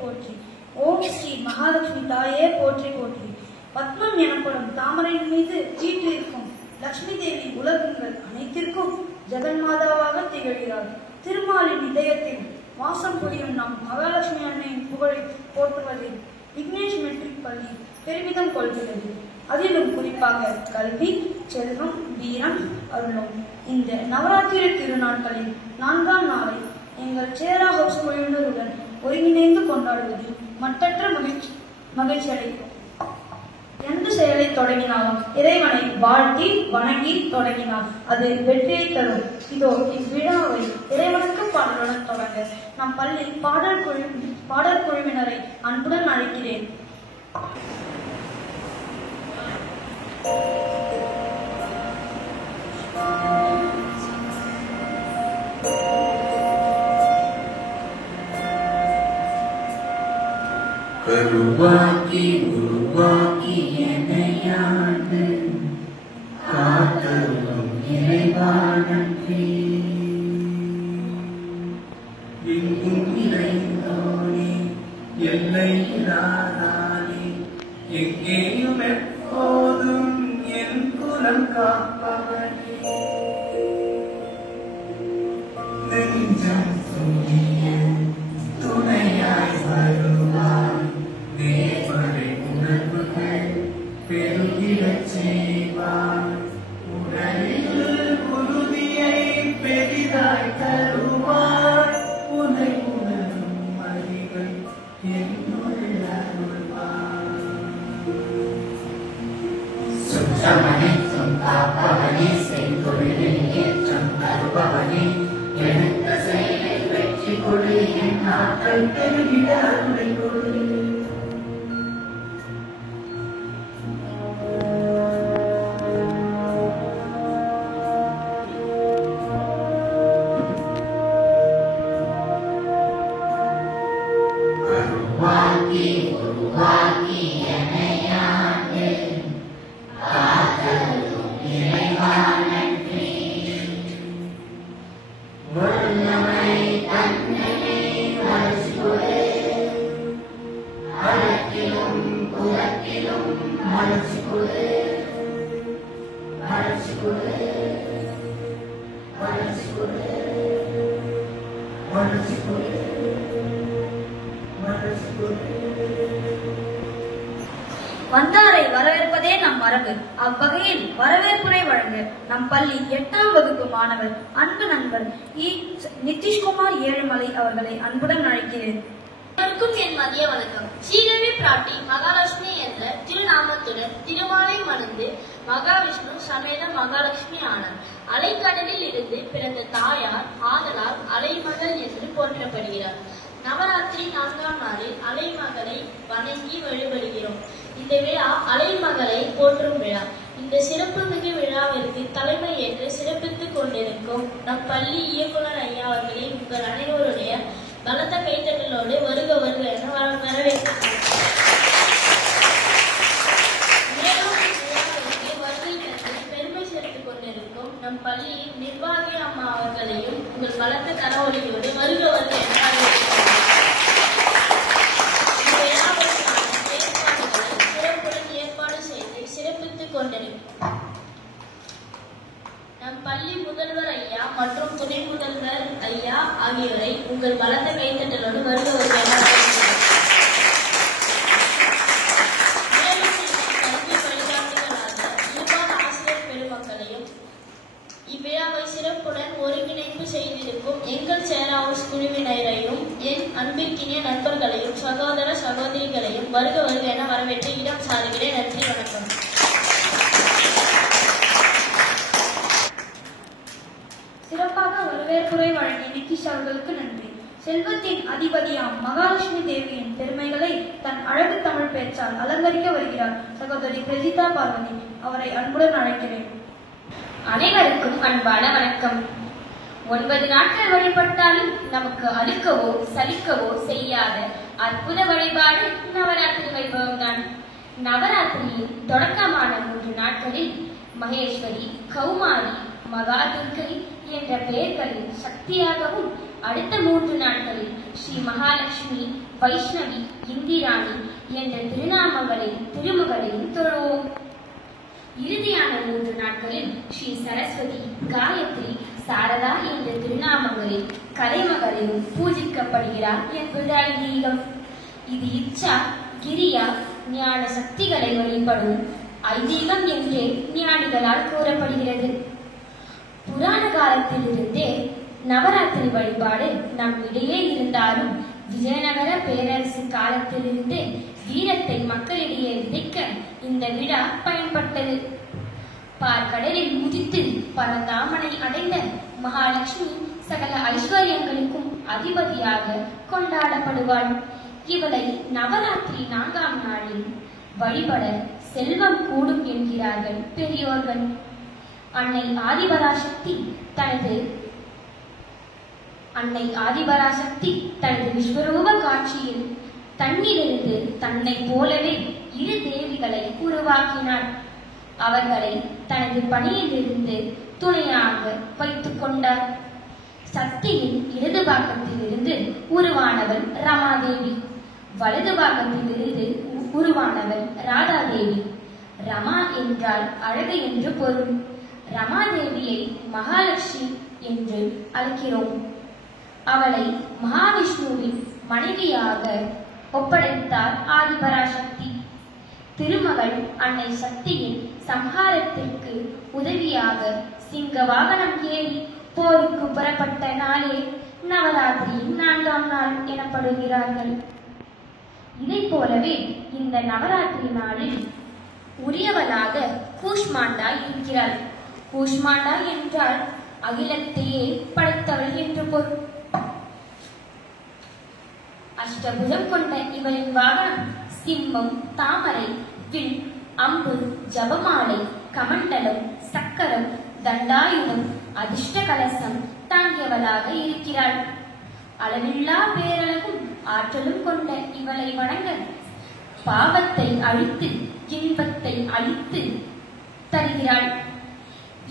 போற்றி. ஓம் ஸ்ரீ மகாலட்சுமி தாயே போற்றி போற்றி. பத்மம் எனப்படும் தாமரையின் மீது வீற்றிருக்கும் லட்சுமி தேவி உலகங்கள் அனைத்திற்கும் ஜெகன்மாதாவாக திகழ்கிறார். திருமாலின் இதயத்தில் வாசம் புரியும் நம் மகாலட்சுமி அன்னையின் புகழை போற்றுவதில் விக்னேஷ் மெட்ரிக் பள்ளி பெருமிதம் கொள்கிறது. அதிலும் குறிப்பாக கல்வி, செல்வம், வீரம் அருளும் இந்த நவராத்திரி திருநாட்களில் 4ஆம் நாளை எங்கள் சேரா ஹவுஸ் குழுவினருடன் ஒருங்கிணைந்து கொண்டாடுவதில் மற்றற்ற மகிழ்ச்சி அடைகிறோம். எந்த செயலை தொடங்கினாலும் இறைவனை வாழ்த்தி வணங்கி தொடங்கினால் அது வெற்றியை தரும். இதோ இவ்விழாவை இறைவனுக்கு பாடலுடன் தொடங்க நம் பள்ளி பாடல் குழுவினரை அன்புடன் அழைக்கிறேன். கருவாக்கி உருவாக்கி என்னையாண்டு காத்தருளும் இறைவா நன்றி. எங்கும் இறைந்தோனே எல்லை இல்லாதானே எங்கேயும் எப்போதும் என் குலம் காப்பவனே. நெஞ்சம் துணிய துணையாய் வருவாய், தேவரை உணர்வுகள் பெருகிடச் செய்வாய், உடலில் உறுதியை பெரிதாய் தருவாய், உனை உணரும் அறிவை என்னுள் அருள்வாய். சுற்றமனைத்தும் காப்பவனே, செய்தொழிலில் ஏற்றம் தருபவனே, எடுத்த செயலை வெற்றி கொடு, என் ஆற்றல் பெருகிட அருளை கொடு. கருவாக்கி உருவாக்கி என்னையாண்டு காத்தருளும் இறைவா நன்றி. வல்லமை தன்னையே வளர்ச்சி கொடு, அழகிலும் புறத்திலும் வளர்ச்சி கொடு, வளர்ச்சி கொடு, வளர்ச்சி கொடு, வளர்ச்சி கொடு, வளர்ச்சி கொடு. வந்தாரை வரவேற்பதே நம் மரபு. அவ்வகையில் வரவேற்புரை வழங்க நம் பள்ளி 8ஆம் வகுப்பு மாணவர் அன்பு நண்பர் நிதிஷ்குமார் ஏழுமலை அவர்களை அன்புடன் அழைக்கிறேன். அனைவருக்கும் என் மதிய வணக்கம். ஸ்ரீதேவி பிராட்டி மகாலட்சுமி என்ற திருநாமத்துடன் திருமாலை மணந்து மகாவிஷ்ணு சமேத மகாலட்சுமி ஆனார். அலைக்கடலில் இருந்து பிறந்த தாயார் ஆதலால் அலைமகள் என்று போற்றப்படுகிறார். நவராத்திரி 4ஆம் நாளில் அலைமகளை வணங்கி வழிபடுகிறோம். இந்த விழா அலைமகளை போற்றும் விழா. இந்த சிறப்புமிகு விழாவிற்கு தலைமை ஏற்று சிறப்பித்துக் கொண்டிருக்கும் நம் பள்ளி இயக்குனர் ஐயா அவர்களை உங்கள் அனைவருடைய பலத்த கைத்தட்டலோடு வருக வருக என வரவேற்கிறேன். மேலும் விழாவிற்கு வருகை தந்து பெருமை சேர்த்துக் கொண்டிருக்கும் நம் பள்ளியின் நிர்வாகி அம்மா அவர்களையும் உங்கள் பலத்த கரவொலியோடு வருக வருக என வரவேற்கிறேன். நம் பள்ளி முதல்வர் ஐயா மற்றும் துணை முதல்வர் ஐயா ஆகியோரை உங்கள் பலத்த கைத்தட்டலோடு வருக வருக என வரவேற்கிறேன். மேலும் கல்வி வழிகாட்டிகளாக யூபான் ஆசிரியர் பெருமக்களையும் இவ்விழாவை சிறப்புடன் ஒருங்கிணைப்பு செய்திருக்கும் எங்கள் சேரா ஹவுஸ் குழுவினரையும் என் அன்பிற்கினிய நண்பர்களையும் சகோதர சகோதரிகளையும் வருக வருக என வரவேற்று இடம் சாருகிறேன். நன்றி, வணக்கம். சிறப்பாக வரவேற்புரை வழங்கிய நிதிஷ் அவர்களுக்கு நன்றி. செல்வத்தின் அதிபதியாம் மகாலட்சுமி தேவியின் பெருமைகளை தன் அழகு தமிழ் பேச்சால் அலங்கரிக்க வருகிறார் சகோதரி பிரஜிதா பார்வதி. அவரை அன்புடன் அழைக்கிறேன். அனைவருக்கும் அன்பான வணக்கம். 9 நாட்கள் வழிபட்டாலும் நமக்கு அழுக்கவோ சலிக்கவோ செய்யாத அற்புத வழிபாடு நவராத்திரி வைபவம் தான். நவராத்திரியின் தொடக்கமான 3 நாட்களில் மகேஸ்வரி, கௌமாரி, மகாதுர்கை என்ற பெயர்களில் சக்தியாகவும், அடுத்த 3 நாட்களில் ஸ்ரீ மகாலட்சுமி, வைஷ்ணவி, இந்திராணி என்ற திருநாமங்களையும் திருமகளையும் தொழுவோம். இறுதியான 3 நாட்களில் ஸ்ரீ சரஸ்வதி, காயத்ரி, சாரதா என்ற திருநாமங்களில் கலைமகளையும் பூஜிக்கப்படுகிறார் என்பது ஐதீகம். இது இச்சா, கிரியா, ஞான சக்திகளை வழிபடும் ஐதீகம் என்றே ஞானிகளால் கூறப்படுகிறது. புராண காலத்திலிருந்தே நவராத்திரி வழிபாடு நம்மிடையே இருந்தாலும் விஜயநகர பேரரசு காலத்திலிருந்து வீரத்தை மக்களிடையே விதைக்க இந்த விழா பயன்பட்டது. பார்க்கடலில் முதித்து பரந்தாமனை அடைந்த மகாலட்சுமி சகல ஐஸ்வர்யங்களுக்கும் அதிபதியாக கொண்டாடப்படுவாள். இவளை நவராத்திரி 4ஆம் நாளில் வழிபட செல்வம் கூடும் என்கிறார்கள் பெரியோர்கள். அன்னை ஆதிபராசக்தி தனது விஸ்வரூப காட்சியில் தன்னிலிருந்து தன்னை போலவே 2 தேவிகளை உருவாக்கினார். அவர்களை தனது பணியிலிருந்து துணையாக வைத்துக் கொண்டார். சக்தியின் இடது பாகத்திலிருந்து உருவானவள் ரமாதேவி, வலது பாகத்திலிருந்து உருவானவள் ராதாதேவி. ரமா என்றால் அழகு என்று பொருள். ரமாதேவியை மகாலட்சுமி என்று அழைக்கிறோம். அவளை மகாவிஷ்ணுவின் மனைவியாக ஒப்படைத்தார் ஆதிபராசக்தி. திருமகள் அன்னை சக்தியின் சம்ஹாரத்திற்கு உதவியாக சிங்க வாகனம் ஏறி போருக்கு புறப்பட்ட நாளே நவராத்திரியின் 4ஆம் நாள் எனப்படுகிறார்கள். இதை போலவே இந்த நவராத்திரி நாளில் உரியவளாக கூஷ்மாண்டா இருக்கிறாள். கூஷ்மாண்டா என்றால் அகிலத்தையே படைத்தவள் என்று பொருள். அஷ்டபுஜம் கொண்ட இவளின் வாகனம் சிம்மம், தாமரை, வில், அம்பு, ஜபமாலை, கமண்டலம், சக்கரம், தண்டாயுதம், அதிர்ஷ்ட கலசம் தாங்கியவளாக இருக்கிறாள். அளவில்லா பேரழகும் ஆற்றலும் கொண்ட இவளை வணங்க பாவத்தை அழித்து இன்பத்தை அழித்து தருகிறாள்.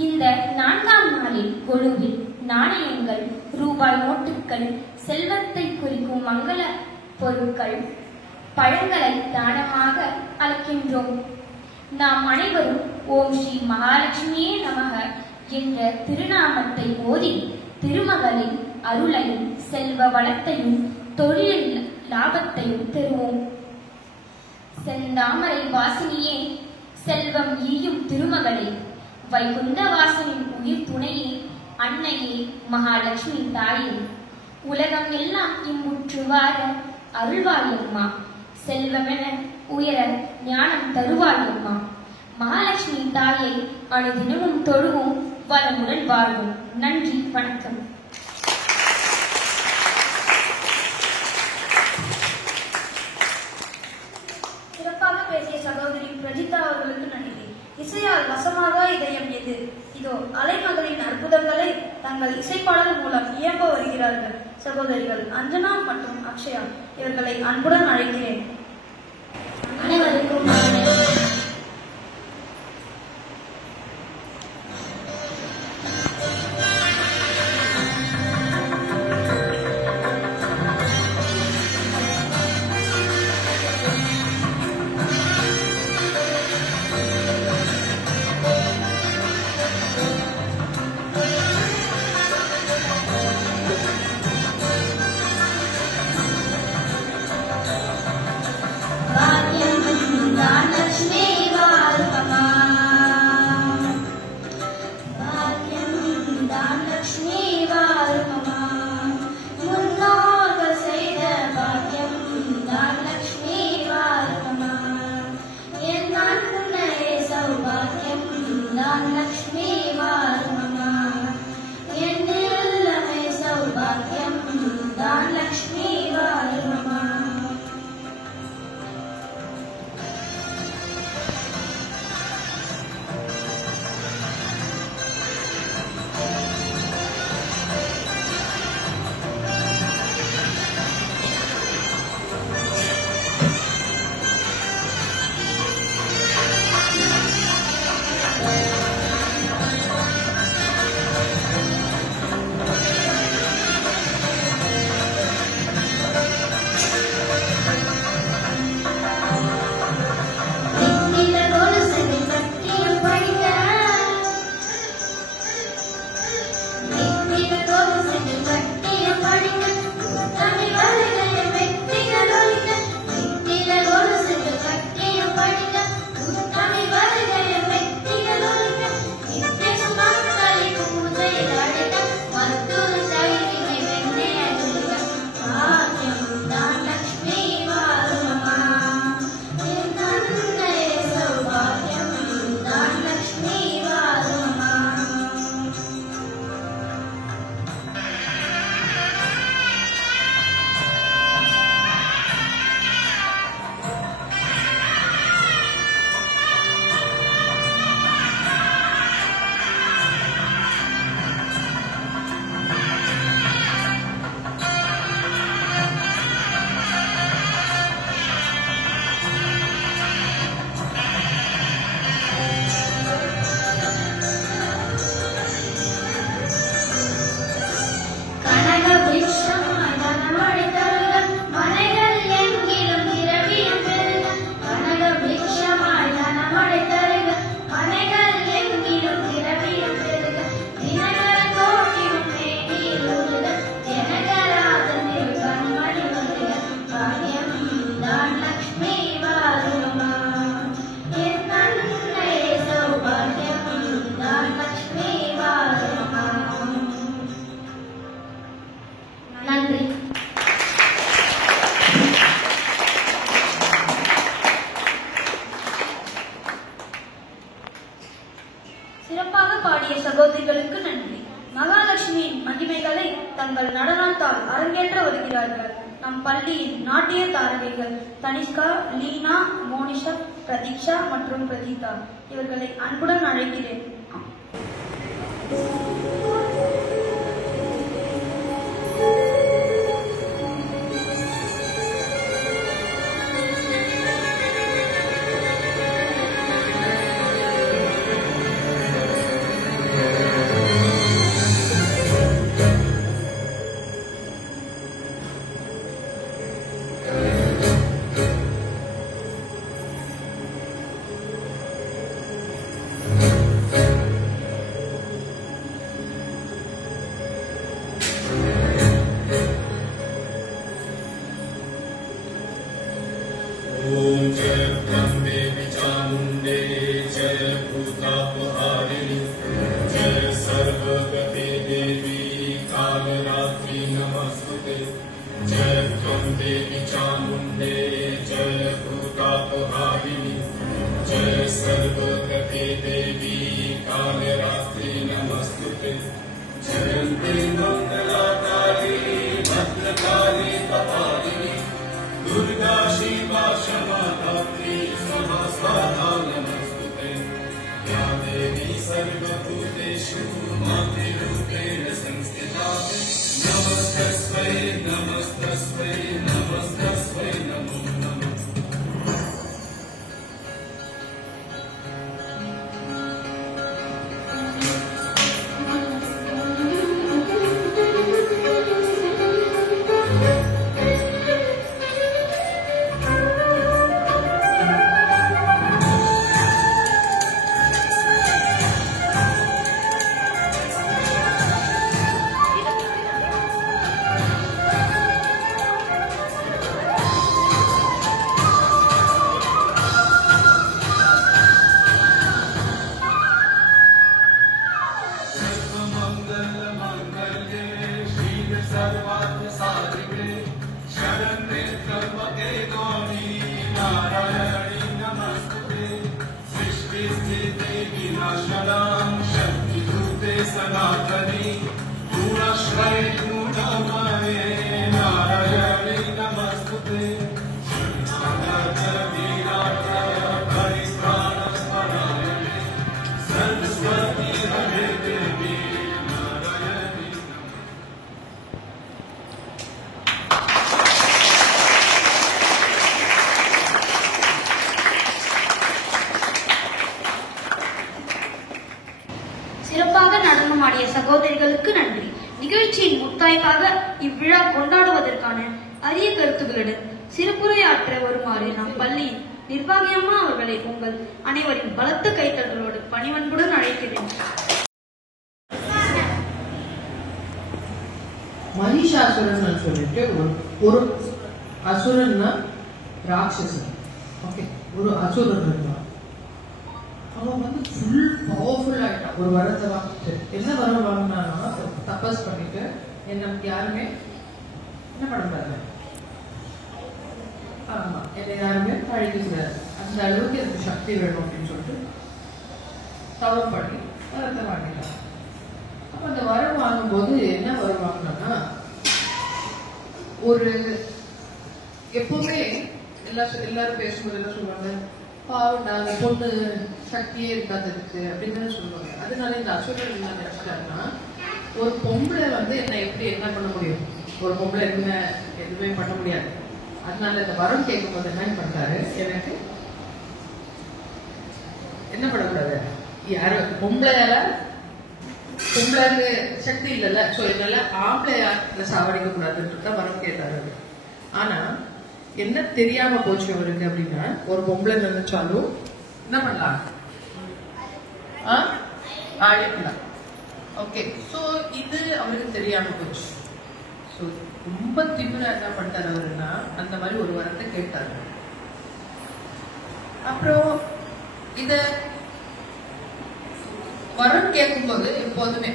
இந்த 4ஆம் நாளில் கொலுவில் நாணயங்கள், ரூபாய் நோட்டுகள், செல்வத்தை குறிக்கும் மங்கள பொருட்கள், பழங்களை தானமாக அளிக்கின்றோம். நாம் அனைவரும் ஓம் ஸ்ரீ மகாலட்சுமியே நமக என்ற திருநாமத்தை ஓதி திருமகளின் அருளையும் செல்வ வளத்தையும் தொழில் லாபத்தையும் பெறுவோம். செந்தாமரை வாசினியே, செல்வம் ஈயும் திருமகளே, வைகுந்த வாசனின் உயிர் துணையே, அன்னையே, மகாலட்சுமி தாயே, உலகம் எல்லாம் இம்முற்று வார அருள்வாயம்மா, செல்வமென உயர ஞானம் தருவாயம்மா. மகாலட்சுமி தாயை அனுதினமும் தொழுவோம், வளமுடன் வாழ்வோம். நன்றி, வணக்கம். சிறப்பாக பேசிய சகோதரி பிரஜிதா அவர்களுக்கு நன்றி. இசையால் வசமாக இதயம் எது? இதோ அலைமகளின் அற்புதங்களை தங்கள் இசைப்பாடல் மூலம் இயம்ப வருகிறார்கள் சகோதரிகள் அஞ்சனா மற்றும் அக்ஷயா. இவர்களை அன்புடன் அழைக்கிறேன். அனைவருக்கும் பள்ளியின் நாட்டிய தாரகைகள் தனிஷ்கா, லீனா, மோனிஷா, பிரதீக்ஷா மற்றும் பிரதீதா இவர்களை அன்புடன் அழைக்கிறேன். சிறப்பாக நடனமாடிய சகோதரிகளுக்கு நன்றி. நிகழ்ச்சியின் முத்தாய்ப்பாக இவ்விழா கொண்டாடுவதற்கான அரிய கருத்துக்களுடன் சிறப்புரையாற்ற வருமாறு நம் பள்ளியின் நிர்வாகியம்மா அவர்களை உங்கள் அனைவரின் பலத்த கைத்தட்டலோடு பணிவன்புடன் அழைக்கிறேன். மகிஷாசுரன் சொல்லிட்டு ஒரு அசுரன்னா ராட்சசன். ஓகே, ஒரு அசுரன் இருந்தான். அவன் வந்து ஃபுல் பவர்ஃபுல் ஆயிட்டான். ஒரு வரத்தை வாங்கிட்டு என்ன வரம் வாங்கினான்னா, தபஸ் பண்ணிட்டு நமக்கு யாருமே என்ன பண்ணக்கூடாது, ஆமா என்னை யாருமே அழிக்க கூடாது, அந்த அளவுக்கு எனக்கு சக்தி வேணும் அப்படின்னு சொல்லிட்டு தவம் பண்ணி வரத்தை வாங்கிட்டான். அப்ப அந்த வரம் வாங்கும்போது என்ன வரம் வாங்கினா, ஒரு எப்பவுமே எல்லாரும் பேசும்போது என்ன சொல்லுவாங்க, பாவம் நாங்க பொண்ணு சக்தியே இருக்காததுக்கு அப்படின்னு சொல்லுவாங்க. அதனால இந்த அசுரன் என்ன நினைச்சிட்டாருன்னா, ஒரு பொம்பளை வந்து என்ன பண்ண முடியும், ஒரு பொம்பளை எதுவுமே பண்ண முடியாது. அதனால இந்த வரம் கேட்கும் போது என்ன பண்றாரு, எனக்கு என்ன பண்ணக்கூடாது, யாரு பொம்பளைக்கு சக்தி இல்லைல்ல, சோ இதனால ஆம்பளையா சாவடிக்க கூடாதுன்றத வரம் கேட்டாரு. ஆனா என்ன தெரியாம போச்சு அவருக்கு அப்படின்னா, ஒரு பொம்பளை நினைச்சாலும் என்ன பண்ணலாம், ஆழிக்கலாம். ஓகே, சோ இது அவருக்கு தெரியாம போச்சு. சோ ரொம்ப திமிரா என்ன பண்ணிட்டாரு அவருன்னா, அந்த மாதிரி ஒரு வரத்தை கேட்டாரு. அப்புறம் இத வரம் கேட்கும்போது எப்போதுமே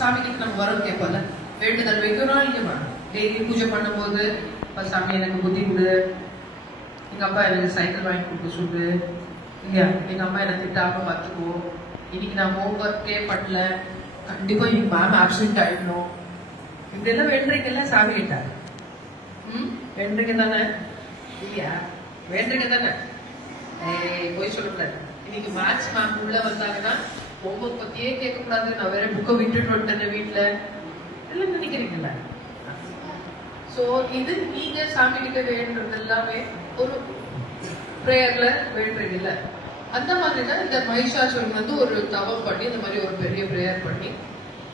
சாமி கிட்ட நம்ம வரம் கேட்போம்ல, வேண்டுதல் வைக்கிறோம் இல்லையா, டெய்லி பூஜை பண்ணும்போது சாமி எனக்கு புத்தி கொடு, எங்க அப்பா எனக்கு சைக்கிள் வாங்கி கொடுக்க சொல்லு இல்லையா, எங்க அம்மா என்ன திட்டாம பார்த்துக்கோ, இன்னைக்கு நான் ஹோம்ஒர்க்கே பண்ணல, கண்டிப்பா இன்னைக்கு மேம் ஆப்சென்ட் ஆயிடணும், இப்படி எல்லாம் வேண்டுறீங்கல்ல சாமி கிட்ட. வேண்டுங்க தானே? இல்லையா? வேண்டுங்க தானே? போய் சொல்லக்கூடாது. இன்னைக்கு மேத்ஸ் மேம் உள்ள வந்தாங்கன்னா ஹோம்ஒர்க் பத்தியே கேட்கக்கூடாது, நான் வேற புக்கை விட்டுட்டு வந்துட்டேன் வீட்டுல எல்லாம் நினைக்கிறீங்களா? சோ இது நீங்க சாமி கிட்ட வேண்டுறது எல்லாமே ஒரு பிரேயர்ல வேண்டுறது இல்ல. அந்த மாதிரிதான் இந்த மகிஷாசுரன் வந்து ஒரு தவம் பண்ணி இந்த மாதிரி ஒரு பெரிய பிரேயர் பண்ணி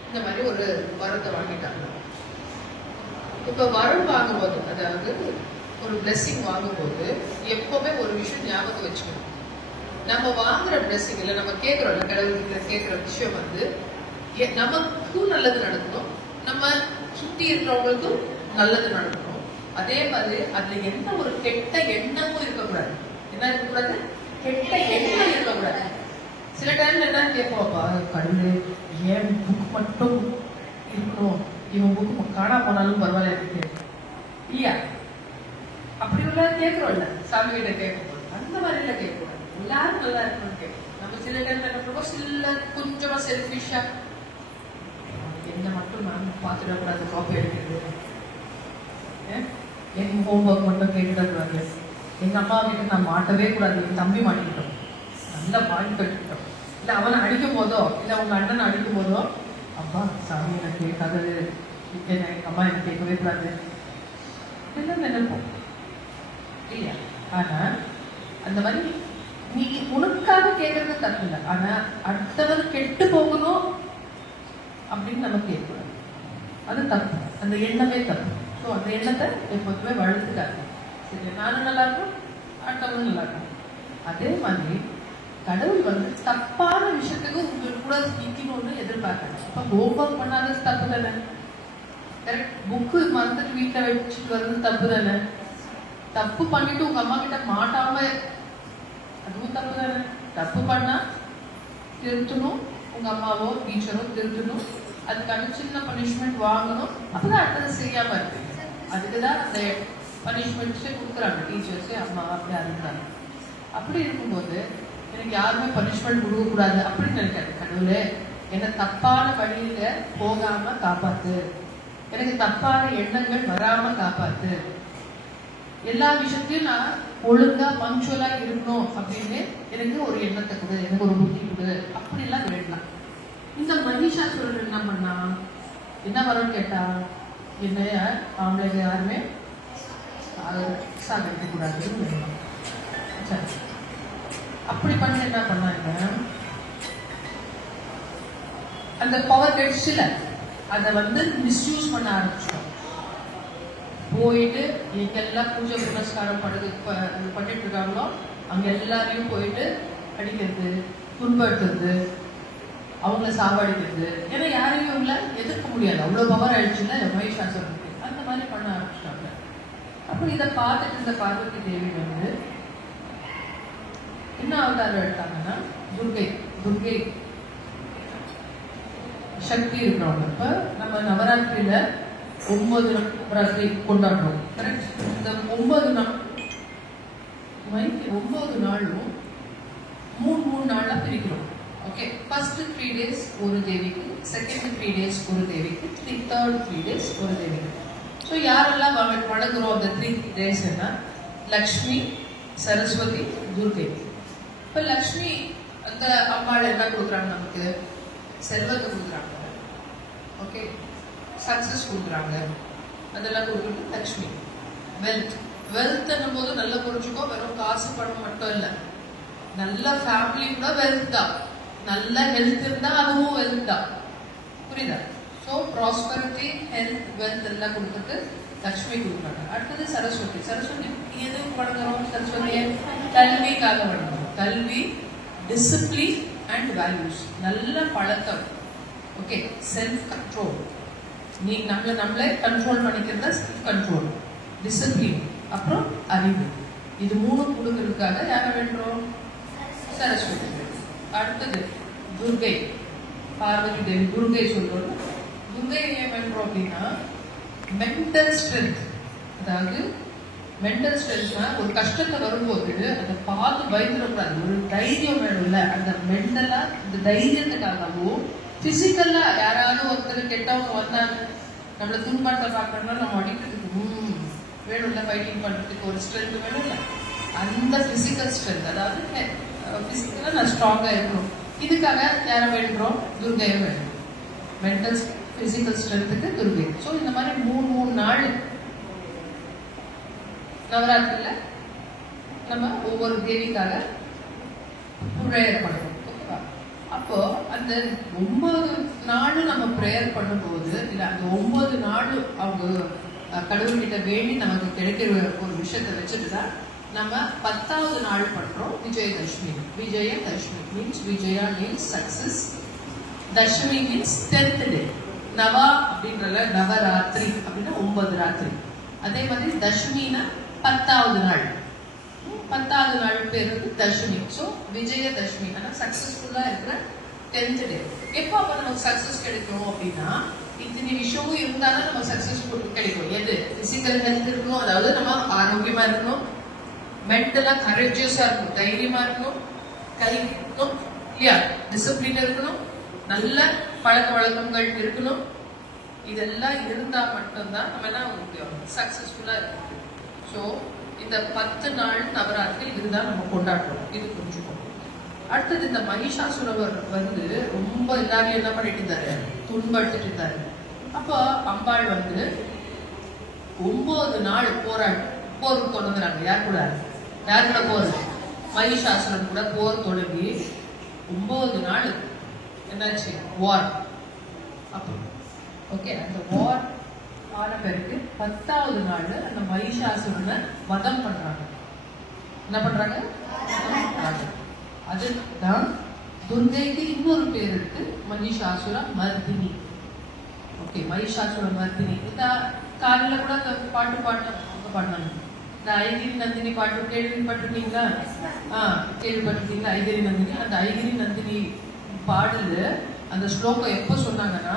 இந்த மாதிரி ஒரு வரத்தை வாங்கிட்டாங்க. இப்ப வரம் வாங்கும்போது, அதாவது ஒரு பிளெஸிங் வாங்கும்போது எப்பவுமே ஒரு விஷயம் ஞாபகம் வச்சுக்கணும். நம்ம வாங்குற பிளெஸிங் இல்ல, நம்ம கேட்கிறோம்ல, கடவுள்கிட்ட கேட்கிற விஷயம் வந்து நமக்கும் நல்லது நடக்கணும், நம்ம சுத்தி இருக்கிறவங்களுக்கும் நல்லது நடக்கணும். அதே மாதிரி அதுல எந்த ஒரு கெட்ட எண்ணமும் இருக்கக்கூடாது. என்ன இருக்கக்கூடாது? கெட்ட எண்ணம் இருக்கக்கூடாது. சில டைம்ல என்ன கேட்போம்ப்பா, கடவுளே ஏன் புக் மட்டும் இருக்கணும், இவன் புக் காணா போனாலும் பரவாயில்ல இருக்கு இல்லையா? அப்படி உள்ள கேட்கிறோம்ல சாமி கிட்ட கேட்கும்போது, அந்த மாதிரில கேட்கக்கூடாது. எல்லாரும் நல்லா இருக்கணும்னு கேட்கணும். நம்ம சில டைம்ல என்ன பண்ணுவோம், சில கொஞ்சமா செல்ஃபிஷா என்ன மட்டும் நான் பார்த்துடக்கூடாது, காப்பி எடுக்கிறது, எங்க ஹோம்ஒர்க் மட்டும் கேட்டுடக்கூடாது, எங்க அம்மா கிட்ட நான் மாட்டவே கூடாது, என் தம்பி மாட்டிக்கிட்டோம், நல்லா மாட்டி கட்டிக்கிட்டோம், இல்ல அவனை அடிக்கும் போதோ இல்ல உங்க அண்ணனை அடிக்கும் போதோ, அப்பா சாமி எனக்கு கேட்காது, எங்க அம்மா எனக்கு கேட்கவே கூடாது எல்லாம் நினைப்போம் இல்லையா? ஆனா அந்த மாதிரி நீ உனக்காக கேட்கறது தப்பு இல்லை. ஆனா அடுத்தவர் கெட்டு போகணும் அப்படின்னு நம்ம கேட்கக்கூடாது, அது தப்பு, அந்த எண்ணமே தப்பு. ஸோ அந்த எண்ணத்தை எப்போதுமே வளர்த்துக்காது. சரி, நானும் நல்லா இருக்கும், அடுத்தவங்களும் நல்லா இருக்கும். அதே மாதிரி கடவுள் வந்து தப்பான விஷயத்துக்கு உங்களுக்கு கூட நிக்கணும்னு எதிர்பார்க்கணும். இப்ப ஹோம்ஒர்க் பண்ணாதது தப்பு தானே? கரெக்ட். புக்கு மறந்துட்டு வீட்டுல வச்சுட்டு வர்றது தப்பு தானே? தப்பு பண்ணிட்டு உங்க அம்மா கிட்ட மாட்டாம அதுவும் தப்பு தானே? தப்பு பண்ணா திருத்தணும், உங்க அம்மாவோ டீச்சரோ திருத்தணும், அதுக்கான சின்ன பனிஷ்மெண்ட் வாங்கணும், அப்பதான் அடுத்தது செய்யாம இருக்கு. அதுக்குதான் அந்த பனிஷ்மெண்ட்ஸே கொடுக்குறாங்க டீச்சர்ஸே, அம்மா அப்படி இருந்தாங்க. அப்படி இருக்கும்போது எனக்கு யாருமே பனிஷ்மெண்ட் கொடுக்க கூடாது அப்படின்னு நினைக்காது. கடவுளே என்ன தப்பான வழியில போகாம காப்பாத்து, எனக்கு தப்பான எண்ணங்கள் வராம காப்பாத்து, எல்லா விஷயத்தையும் நான் ஒழுங்கா பங்க்சுவலா இருக்கணும் அப்படின்னு எனக்கு ஒரு எண்ணத்தை கொடு, எனக்கு ஒரு புத்தி கொடு, அப்படி எல்லாம் வேண்டாம். இந்த மகிஷாசுரன் என்ன பண்ணா, என்ன வரும்னு கேட்டா, என்னைய ஆம்பளைங்க யாருமே சாகடிக்க கூடாதுன்னு வேணும். சரி, அப்படி பண்ண என்ன பண்ணாங்க, அந்த பவர் கிடைச்சுல அதை வந்து மிஸ்யூஸ் பண்ண ஆரம்பிச்சோம். போயிட்டு எங்கெல்லாம் பூஜை புனஸ்காரம் பண்ணிட்டு இருக்காங்களோ அங்க எல்லாரையும் போயிட்டு அடிக்கிறது, துன்படுத்துறது, அவங்கள சாவடிக்கிறது. ஏன்னா யாரையும் இவங்கள எதிர்க்க முடியாது, அவ்வளவு பவர் ஆயிடுச்சுல மகிஷாசுரனுக்கு. அந்த மாதிரி பண்ண ஆரம்பிச்சிட்டாங்க. அப்ப இதை பார்த்துட்டு இந்த பார்வதி தேவி வந்து என்ன அவதாரம் எடுத்தாங்கன்னா, துர்கை சக்தி இருக்கிறவங்க. இப்ப நம்ம நவராத்திரியில 9 நவராத்திரி கொண்டாடுறோம். இந்த 9 நாளும் 3 நாளா பிரிக்கிறோம். ஓகே, ஃபர்ஸ்ட் 3 days ஒரு தேவிக்கு, செகண்ட் 3 days ஒரு தேவிக்கு, தேர்ட் 3 days ஒரு தேவிக்கு. ஸோ யாரெல்லாம் வணங்குறோம் அந்த 3 days என்ன, லக்ஷ்மி, சரஸ்வதி, துர்கை. இப்ப லக்ஷ்மி அந்த அம்மாள் என்ன கொடுக்குறாங்க, நமக்கு செல்வத்தை கொடுக்குறாங்க. ஓகே, சக்சஸ் கொடுக்குறாங்க, அதெல்லாம் கொடுக்குறது லக்ஷ்மி. வெல்த் போது நல்லா புரிஞ்சுக்கோ, வெறும் காசு பணம் மட்டும் இல்ல, நல்ல ஃபேமிலி கூட வெல்த் தான், நல்ல ஹெல்த் இருந்தா அதுவும் வெல்த் தான், புரியுதா? ஸோ ப்ராஸ்பரிட்டி, ஹெல்த், வெல்த் எல்லாம் கொடுத்துட்டு லக்ஷ்மி கொடுக்குறாங்க. அடுத்தது சரஸ்வதி. சரஸ்வதி எதுக்கு வணங்குறோம்? சரஸ்வதியை கல்விக்காக வணங்குறோம். கல்வி, டிசிப்ளின் அண்ட் வேல்யூஸ், நல்ல பழக்கம். ஓகே, செல்ஃப் கண்ட்ரோல், நீ நம்மளே கண்ட்ரோல் பண்ணிக்கிறத செல்ஃப் கண்ட்ரோல், டிசிப்ளின், அப்புறம் அறிவு. இது 3 கொடுக்கறதுக்காக யாரை வேண்டுறோம்? சரஸ்வதி. அடுத்தது துர்கை, பார்வதி தேவி. துர்கை சொல்றோம். துர்கை ஏன் வேண்டுறோம் அப்படின்னா, மென்டல் ஸ்ட்ரென்த். அதாவது மென்டல் ஸ்ட்ரென்த்னா ஒரு கஷ்டத்தை வரும்போது அதை பார்த்து பயந்துடக்கூடாது, ஒரு தைரியம் வேணும்ல. அந்த மென்டலா இந்த தைரியத்துக்காகவும், பிசிக்கல்லா யாராவது ஒருத்தர் கெட்டவங்க வந்தாங்க நம்மள துன்பத்தை பார்க்கணும்னா நம்ம அடிக்கிறதுக்கு வேணும்ல, ஃபைட்டிங் பண்றதுக்கு ஒரு ஸ்ட்ரென்த் வேணும்ல. அந்த பிசிக்கல் ஸ்ட்ரென்த், அதாவது பிசிக்கலா நான் ஸ்ட்ராங்கா இருக்கணும். இதுக்காக யாரை வேண்டுறோம்? துர்கையை வேணும். மென்டல் பிசிக்கல் ஸ்ட்ரென்த்துக்கு துர்கை. ஸோ இந்த மாதிரி 3 நாள் நவராத்திரில நம்ம ஒவ்வொரு தேவிக்காக ப்ரேயர் பண்ணுறோம். ஓகேவா? அப்போ அந்த 9 நாளும் நம்ம ப்ரேயர் பண்ணும்போது, இல்லை அந்த 9 நாளும் அவங்க கடவுள்கிட்ட வேண்டி நமக்கு கிடைக்கிற ஒரு விஷயத்தை வச்சுட்டு தான் நம்ம 10வது நாள் பண்றோம் Vijayadashami. Vijayadashami means Vijaya means success, Dashami means 10th day. நவா அப்படின்றல நவராத்திரி அப்படின்னா 9 ராத்திரி. அதே மாதிரி தசமினா 10வது நாள். 10வது நாள் பேர் வந்து தசமி. ஸோ விஜயதசமி ஆனா சக்சஸ்ஃபுல்லா இருக்கிற 10th டே. எப்போ அப்ப நமக்கு சக்சஸ் கிடைக்கும் அப்படின்னா, இத்தனை விஷயமும் இருந்தாலும் நம்ம சக்சஸ்ஃபுல் கிடைக்கும். எது? பிசிக்கல் ஹெல்த் இருக்கணும், அதாவது நம்ம ஆரோக்கியமா இருக்கணும், மென்டலா கரேஜியஸா இருக்கணும், தைரியமா இருக்கணும், கை இருக்கணும் இல்லையா, டிசிப்ளின் இருக்கணும், நல்ல பழக்க வழக்கங்கள் இருக்கணும். இதெல்லாம் இருந்தா மட்டும்தான் நம்ம என்ன முடியும், சக்சஸ்ஃபுல்லா இருக்கும். ஸோ இந்த 10 நாள் நவராத்திரி இதுதான் நம்ம கொண்டாடுறோம். இது புரிஞ்சுக்கணும். அடுத்தது இந்த மகிஷாசுரவர் வந்து ரொம்ப எல்லாரையும் என்ன பண்ணிட்டு இருந்தாரு, துன்படுத்திட்டு இருந்தாரு. அப்போ அம்பாள் வந்து 9 நாள் போருக்கு கொண்டு வந்தாங்க. யார் கூட போர்? மகிஷாசுரன் கூட போர் தொடங்கி 9 நாள் என்னாச்சு, வார். அப்போ ஓகே, அந்த வார் ஆன பிறகு 10வது நாள் அந்த மகிஷாசுரனை வதம் பண்றாங்க. என்ன பண்றாங்க? அதுதான் துர்கைக்கு இன்னொரு பேர் இருக்கு, மகிஷாசுர மர்தினி. ஓகே, மகிஷாசுர மர்தினி. இந்த காலையில கூட பாட்டு பாடினாங்க. இந்த ஐகிரி நந்தினி பாட்டு கேள்விப்பட்டிருக்கீங்களா? கேள்விப்பட்டிருக்கீங்களா? ஐகிரி நந்தினி. அந்த ஐகிரி நந்தினி பாடல் அந்த ஸ்லோகம் எப்ப சொன்னாங்கன்னா,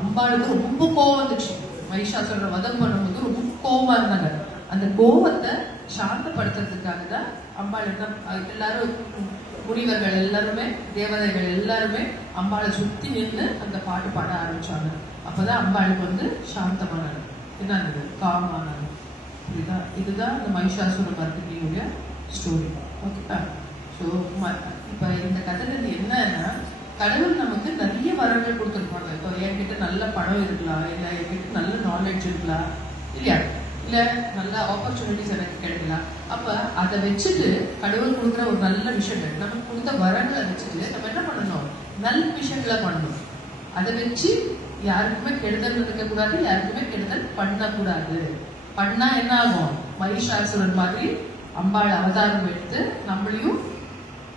அம்பாளுக்கு ரொம்ப கோவம் வந்துச்சு. மகிஷாசுர வதம் பண்ணும்போது ரொம்ப கோவமா இருந்தாங்க. அந்த கோவத்தை சாந்தப்படுத்துறதுக்காக தான் அம்பாள் எல்லாரும், முனிவர்கள் எல்லாருமே, தேவதைகள் எல்லாருமே அம்பாளை சுத்தி நின்று அந்த பாட்டு பாட ஆரம்பிச்சாங்க. அப்பதான் அம்பாளுக்கு வந்து சாந்தமானாங்க, என்னது, காமானாங்க. இதுதான் இந்த மகிஷாசுர மர்தினியுடைய ஸ்டோரி. ஓகேவா? ஸோ இப்ப இந்த கதையில என்னன்னா, கடவுள் நமக்கு நிறைய வரங்கள் கொடுத்துருப்பாங்க. இப்போ என்கிட்ட நல்ல பணம் இருக்கலாம், இல்லை என்கிட்ட நல்ல நாலேஜ் இருக்கலாம் இல்லையா, இல்ல நல்ல ஆப்பர்ச்சுனிட்டிஸ் எனக்கு கிடைக்கலாம். அப்ப அதை வச்சுட்டு கடவுள் கொடுக்குற ஒரு நல்ல விஷயங்கள், நமக்கு கொடுத்த வரங்களை வச்சுட்டு நம்ம என்ன பண்ணணும், நல்ல விஷயங்களை பண்ணணும். அதை வச்சு யாருக்குமே கெடுதல் இருக்கக்கூடாது, யாருக்குமே கெடுதல் பண்ணக்கூடாது. பண்ணா என்ன ஆகும், மகிஷாசுரன் மாதிரி அம்பாள் அவதாரம் எடுத்து நம்மளையும்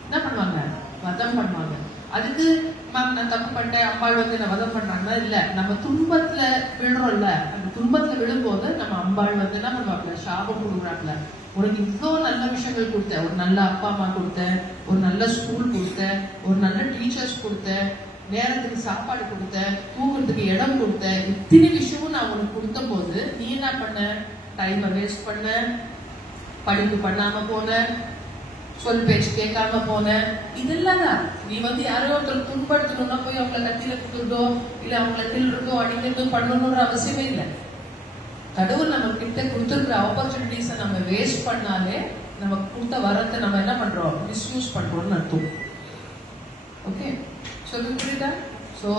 என்ன பண்ணுவாங்க, வதம் பண்ணுவாங்க. அதுக்கு மேம் நான் தப்பு பண்ணிட்டேன், அம்பாள் வந்து என்ன வதம் பண்றாங்கன்னா இல்ல, நம்ம துன்பத்துல விழுறோம்ல, அந்த துன்பத்துல விழும்போது நம்ம அம்பாள் வந்து என்ன பண்ணுவாங்க, சாபம் கொடுக்குறாங்கல்ல. உனக்கு இவ்வளோ நல்ல விஷயங்கள் கொடுத்த, ஒரு நல்ல அப்பா அம்மா கொடுத்த, ஒரு நல்ல ஸ்கூல் கொடுத்த, ஒரு நல்ல டீச்சர்ஸ் கொடுத்த, நேரத்துக்கு சாப்பாடு கொடுத்த, தூங்குறதுக்கு இடம் கொடுத்த, இத்தனை விஷயமும் நான் உனக்கு கொடுத்த போது நீ என்ன பண்ண, டைமை வேஸ்ட் பண்ண, படிப்பு பண்ணாம போன, சொல் பேச்சு கேட்காம போன. இதெல்லாம் தான் நீ வந்து யாரோ ஒருத்தர் துன்படுத்தணும்னா போய் அவங்கள கத்தியில குத்துறதோ இல்ல அவங்கள தில்றதோ அடிக்கிறதோ பண்ணணும்ன்ற அவசியமே இல்லை. கடவுள் நம்ம கிட்ட கொடுத்துருக்கிற ஆப்பர்ச்சுனிட்டிஸை நம்ம வேஸ்ட் பண்ணாலே நமக்கு கொடுத்த வரத்தை நம்ம என்ன பண்றோம், மிஸ்யூஸ் பண்றோம்னு அர்த்தம். ஓகே, சொல்லுங்க புரியுதா? ஸோ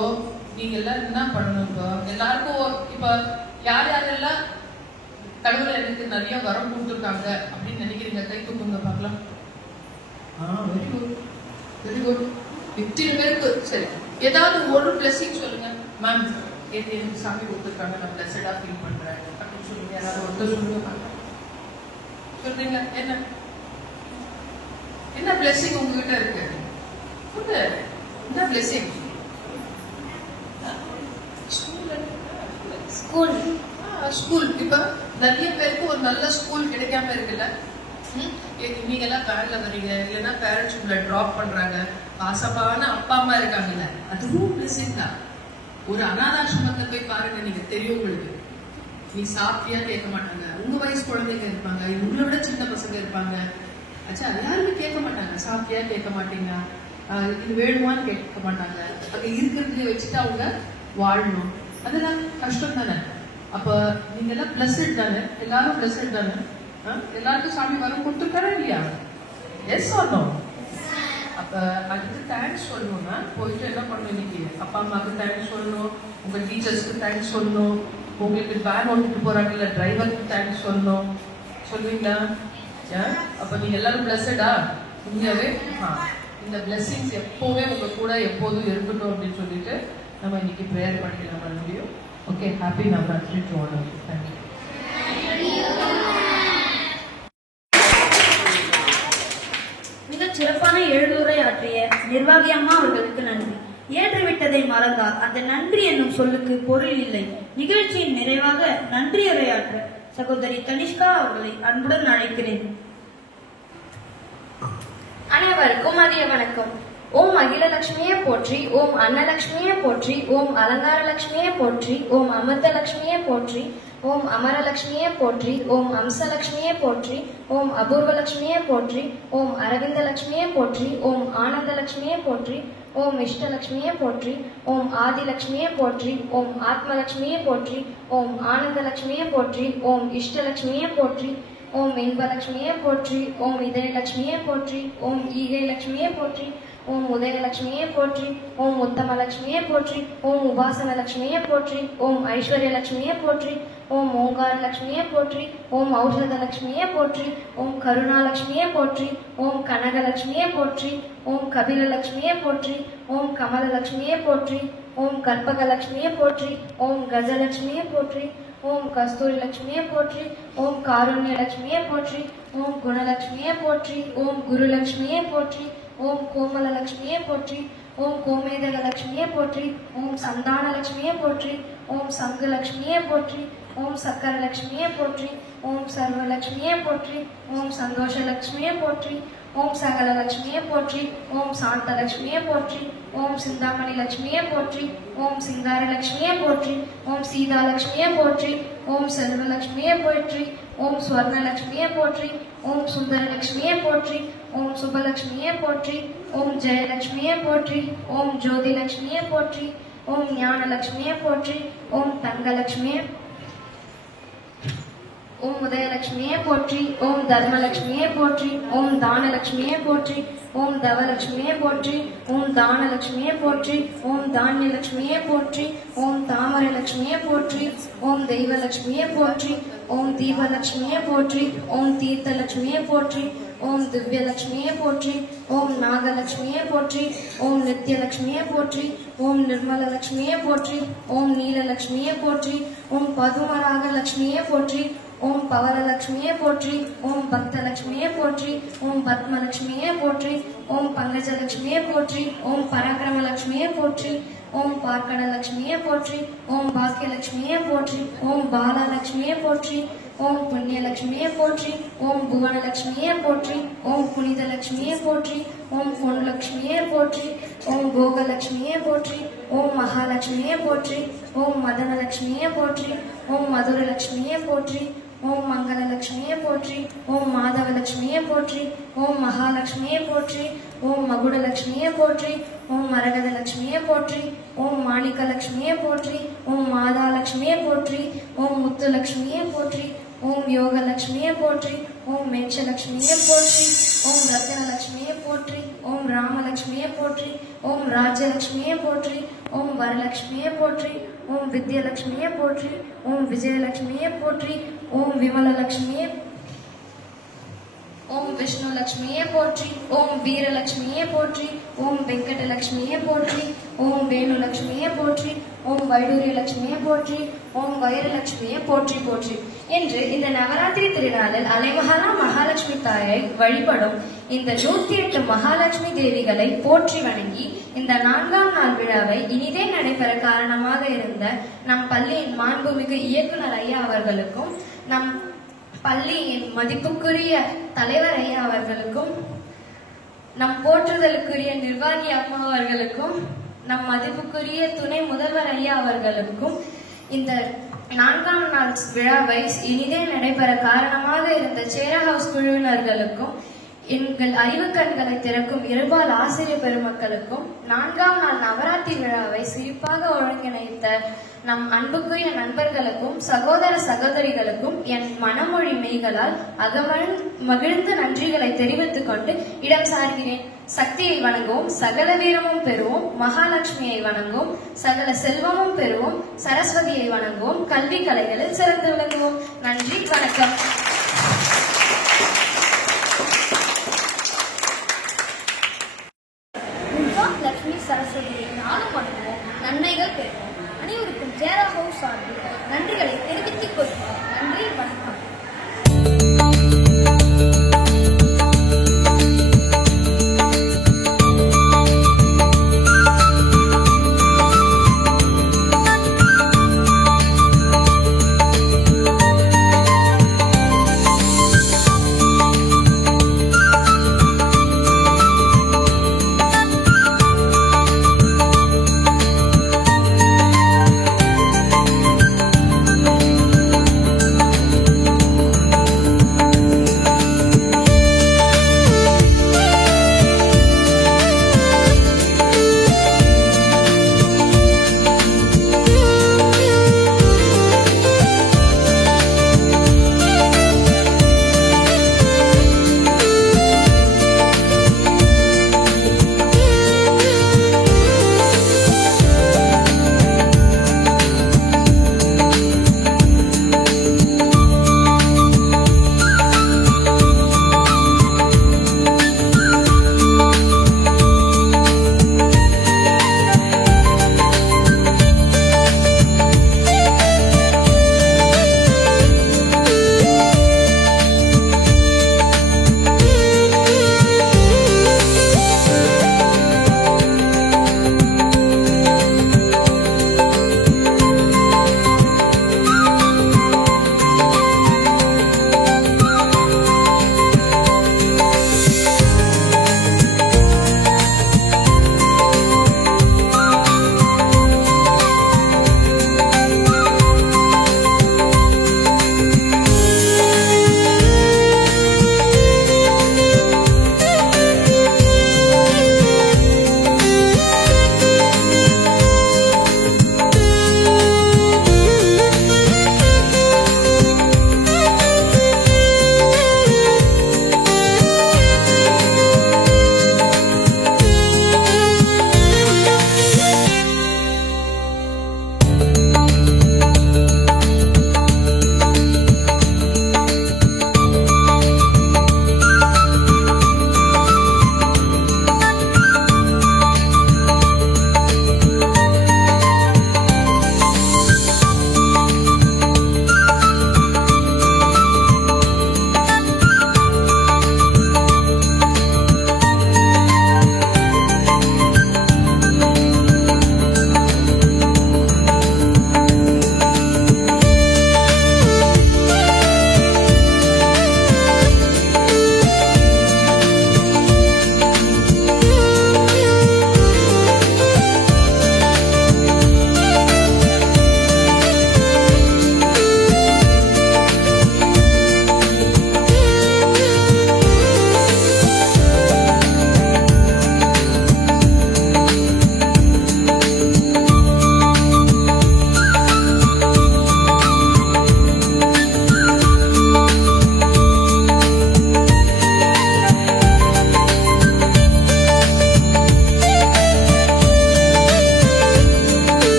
நீங்க எல்லாம் என்ன பண்ணணும், இப்போ எல்லாருக்கும் இப்ப யார் யாரெல்லாம் கடவுள் எனக்கு நிறைய வரம் கொடுத்துருக்காங்க அப்படின்னு நினைக்கிறீங்க, கை தூக்குங்க பார்க்கலாம். Very good, very good. இத்தனை பேருக்கு சரி, ஏதாவது ஒரு பிளஸிங் சொல்லுங்க. மேம் எனக்கு சாமி கொடுத்துருக்காங்க, நான் பிளஸடா ஃபீல் பண்றேன் அப்படின்னு சொல்லுங்க. யாராவது ஒருத்தர் சொல்லுங்க. சொல்றீங்க, என்ன பிளஸிங் உங்ககிட்ட இருக்கு? என்ன பிளஸிங்? ஸ்கூல். இப்ப நிறைய பேருக்கு ஒரு நல்ல ஸ்கூல் கிடைக்காம இருக்குல்ல. நீங்க எல்லாம் வேன்ல வரீங்க, இல்லைன்னா பேரண்ட்ஸ் உங்களை டிராப் பண்றாங்க, பாசமான அப்பா அம்மா இருக்காங்கல்ல, அதுவும் பிளஸிங் தான். ஒரு அனாதாசிரமத்தை போய் பாருங்க, நீங்க தெரியும் உங்களுக்கு. நீ சாப்பிட்டியா கேட்க மாட்டாங்க, உங்க வயசு குழந்தைங்க இருப்பாங்க, உங்களை விட சின்ன பசங்க இருப்பாங்க. ஆச்சா, யாருமே கேட்க மாட்டாங்க, சாப்பிட்டியா கேட்க மாட்டீங்க, இது வேணுமான்னு கேட்க மாட்டாங்க. அங்க இருக்கிறது வச்சுட்டு அவங்க வாழணும். அதெல்லாம் கஷ்டம் தானே. அப்ப நீங்க எல்லாம் பிளஸ்ட் தானே, எல்லாரும் பிளஸ்ட் தானே? எல்லாருக்கும் சாமி வரம் கொடுத்துருக்காரா இல்லையா? Yes or no? அப்ப அதுக்கு தேங்க்ஸ் சொல்லணும்னா போயிட்டு என்ன பண்ணணும்? இன்னைக்கு அப்பா அம்மாவுக்கு தேங்க்ஸ் சொல்லணும், உங்க டீச்சர்ஸ்க்கு தேங்க்ஸ் சொல்லணும், உங்களுக்கு வேன் ஓட்டிட்டு போறாங்கல்ல டிரைவருக்கு தேங்க்ஸ் சொல்லணும். சொல்லுவீங்களா? அப்ப நீங்க எல்லாரும் பிளஸ்டா உண்மையாவே? இந்த பிளெஸிங்ஸ் எப்போவே உங்க கூட எப்போதும் இருக்கட்டும் அப்படின்னு சொல்லிட்டு நம்ம இன்னைக்கு ப்ரேயர் பண்ணிக்கலாம் மறுபடியும். Okay, happy Navratri to all of you. Thank you. மிகச் சிறப்பான எழுதுரை ஆற்றிய நிர்வாகி அம்மா அவர்களுக்கு நன்றி. ஏற்றுவிட்டதை மறந்தால் அந்த நன்றி என்னும் சொல்லுக்கு பொருள் இல்லை. நிகழ்ச்சியின் நிறைவாக நன்றி உரையாற்ற சகோதரி தனிஷ்கா அவர்களை அன்புடன் அழைக்கிறேன். அனைவருக்கும் மதிய வணக்கம். ஓம் அகிலலட்சுமியே போற்றி, ஓம் அன்னலட்சுமியே போற்றி, ஓம் அலங்காரலட்சுமியே போற்றி, ஓம் அமிர்தலட்சுமியே போற்றி, ஓம் அமரலட்சுமியே போற்றி, ஓம் அம்சலட்சுமியே போற்றி, ஓம் அபூர்வலட்சுமியே போற்றி, ஓம் அரவிந்தலட்சுமியே போற்றி, ஓம் ஆனந்தலட்சுமியே போற்றி, ஓம் இஷ்டலட்சுமியே போற்றி, ஓம் ஆதிலட்சுமியே போற்றி, ஓம் ஆத்மலட்சுமியே போற்றி, ஓம் ஆனந்தலட்சுமியே போற்றி, ஓம் இஷ்டலட்சுமியே போற்றி, ஓம் இன்பலட்சுமியே போற்றி, ஓம் இதயலட்சுமியே போற்றி, ஓம் ஈகைலட்சுமியே போற்றி, ஓம் உதயலட்சுமியே போற்றி, ஓம் உத்தமலட்சுமியே போற்றி, ஓம் உபாசனலட்சுமியே போற்றி, ஓம் ஐஸ்வர்யலட்சுமியே போற்றி, ஓம் ஓங்காரலட்சுமியே போற்றி, ஓம் ஔஷதலட்சுமியே போற்றி, ஓம் கருணாலட்சுமியே போற்றி, ஓம் கனகலட்சுமியே போற்றி, ஓம் கபிலலட்சுமியே போற்றி, ஓம் கமலலட்சுமியே போற்றி, ஓம் கற்பகலட்சுமியே போற்றி, ஓம் கஜலட்சுமியே போற்றி, ஓம் கஸ்தூரி லட்சுமியே போற்றி, ஓம் காருண்யலட்சுமியே போற்றி, ஓம் குணலட்சுமியே போற்றி, ஓம் குருலட்சுமியே போற்றி, ஓம் கோமலலட்சுமியே போற்றி, ஓம் கோமேதகலட்சுமியே போற்றி, ஓம் சந்தானலட்சுமியே போற்றி, ஓம் சங்குலட்சுமியே போற்றி, ஓம் சக்கரலட்சுமியே போற்றி, ஓம் சர்வலட்சுமியே போற்றி, ஓம் சந்தோஷலட்சுமியே போற்றி, ஓம் சகலலட்சுமியே போற்றி, ஓம் சாந்தலட்சுமியே போற்றி, ஓம் சிந்தாமணி லட்சுமியே போற்றி, ஓம் சிங்காரலட்சுமியே போற்றி, ஓம் சீதாலட்சுமியே போற்றி, ஓம் செல்வலட்சுமியே போற்றி, ஓம் ஸ்வர்ணலட்சுமியே போற்றி, ஓம் சுந்தரலட்சுமியே போற்றி, ஓம் சுபலட்சுமியே போற்றி, ஓம் ஜெயலட்சுமியே போற்றி, ஓம் ஜோதிலட்சுமியே போற்றி, ஓம் ஞானலட்சுமியே போற்றி, ஓம் தங்கலட்சுமியே, ஓம் உதயலட்சுமியே போற்றி, ஓம் தர்மலட்சுமியே போற்றி, ஓம் தானலட்சுமியே போற்றி, ஓம் தவலட்சுமியே போற்றி, ஓம் தானலட்சுமியே போற்றி, ஓம் தானியலட்சுமியே போற்றி, ஓம் தாமரலட்சுமியே போற்றி, ஓம் தெய்வலட்சுமியே போற்றி, ஓம் தீபலட்சுமியே போற்றி, ஓம் தீர்த்தலட்சுமியே போற்றி, ஓம் திவ்யலட்சுமியே போற்றி, ஓம் நாகலட்சுமியே போற்றி, ஓம் நித்யலட்சுமியே போற்றி, ஓம் நிர்மலலட்சுமியே போற்றி, ஓம் நீலலட்சுமியே போற்றி, ஓம் பதுமராகலட்சுமியே போற்றி, ஓம் பவரலட்சுமியே போற்றி, ஓம் பக்தலட்சுமியே போற்றி, ஓம் பத்மலட்சுமியே போற்றி, ஓம் பங்கஜலட்சுமியே போற்றி, ஓம் பராக்கிரமலட்சுமியே போற்றி, ஓம் பார்க்கடலட்சுமியே போற்றி, ஓம் பாக்கியலட்சுமியே போற்றி, ஓம் பாலலட்சுமியே போற்றி, ஓம் புண்ணியலட்சுமியே போற்றி, ஓம் புவனலட்சுமியே போற்றி, ஓம் புனிதலட்சுமியே போற்றி, ஓம் பொன்லட்சுமியே போற்றி, ஓம் போகலட்சுமியே போற்றி, ஓம் மகாலட்சுமியே போற்றி, ஓம் மதனலட்சுமியே போற்றி, ஓம் மதுரலட்சுமியே போற்றி, ஓம் மங்களலட்சுமியே போற்றி, ஓம் மாதவலட்சுமியே போற்றி, ஓம் மகாலட்சுமியே போற்றி, ஓம் மகுடலட்சுமியே போற்றி, ஓம் மரகதலட்சுமியே போற்றி, ஓம் மாணிக்கலட்சுமியே போற்றி, ஓம் மாதாலட்சுமியே போற்றி, ஓம் முத்துலட்சுமியே போற்றி, ஓம் யோகலட்சுமியே போற்றி, ஓம் மேட்சலட்சுமியே போற்றி, ஓம் ரத்னலட்சுமியே போற்றி, ஓம் ராமலட்சுமியே போற்றி, ஓம் ராஜ்யலட்சுமியே போற்றி, ஓம் வரலட்சுமியே போற்றி, ஓம் வித்யலட்சுமியே போற்றி, ஓம் விஜயலட்சுமியே போற்றி, ஓம் விமலலட்சுமியே, ஓம் விஷ்ணு லட்சுமியே போற்றி, ஓம் வீரலட்சுமியே போற்றி, ஓம் வெங்கடலட்சுமியே போற்றி, ஓம் வேணுலட்சுமியே போற்றி, ஓம் வைடூரிய லட்சுமியே போற்றி, ஓம் வைரலட்சுமியே போற்றி போற்றி என்று இந்த நவராத்திரி திருநாளில் அலைமகா மகாலட்சுமி தாயை வழிபடும் இந்த 108 மகாலட்சுமி தேவிகளை போற்றி வணங்கி இந்த 4ஆம் நாள் விழாவை இனிதே நடைபெற காரணமாக இருந்த நம் பள்ளியின் மாண்புமிகு இயக்குனர் ஐயா அவர்களுக்கும், நம் பள்ளியின் மதிப்புக்குரிய தலைவர் ஐயா அவர்களுக்கும், நம் போற்றுதலுக்குரிய நிர்வாகி அம்மா அவர்களுக்கும், நம் மதிப்புக்குரிய துணை முதல்வர் ஐயா அவர்களுக்கும் இந்த 4ஆம் நாள் விழாவை இனிதே நடைபெற காரணமாக இருந்த சேரா ஹவுஸ் குழுவினர்களுக்கும், எங்கள் அறிவு கண்களை திறக்கும் இருபால் ஆசிரியர் பெருமக்களுக்கும், 4ஆம் நாள் நவராத்திரி விழாவை சிறப்பாக ஒருங்கிணைத்த நம் அன்புக்குரிய நண்பர்களுக்கும் சகோதர சகோதரிகளுக்கும் என் மனமொழி மெய்களால் மகிழ்ந்த நன்றிகளை தெரிவித்துக் கொண்டு இடம் சார்கிறேன். சக்தியை வணங்குவோம், சகல வீரமும் பெறுவோம், மகாலட்சுமியை வணங்குவோம், சகல செல்வமும் பெறுவோம், சரஸ்வதியை வணங்குவோம், கல்வி கலைகளில் சிறந்து விளங்குவோம். நன்றி, வணக்கம். லட்சுமி சரஸ்வதியை நானும் வணங்குவோம், நன்மைகள் பெறுவோம். அனைவருக்கும் சேரா ஹவுஸ் சார்பில் நன்றிகளை